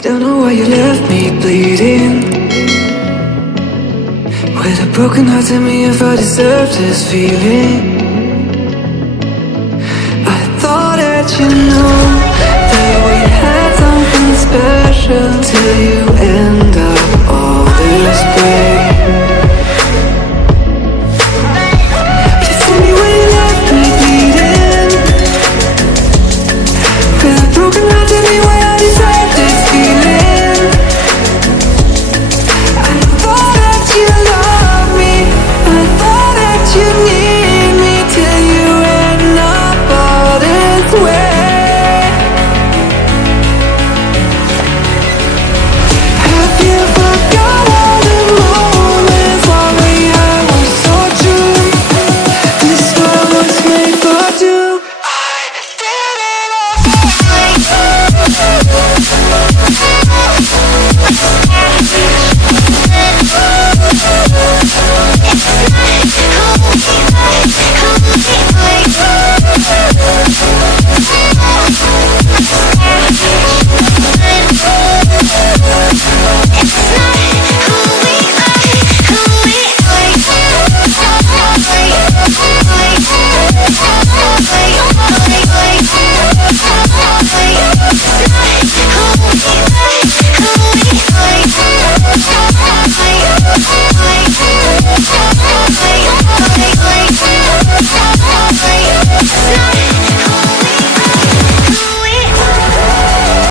Don't know why you left me bleeding. With a broken heart, tell me if I deserve this feeling. I thought that you know that we had something special till you end up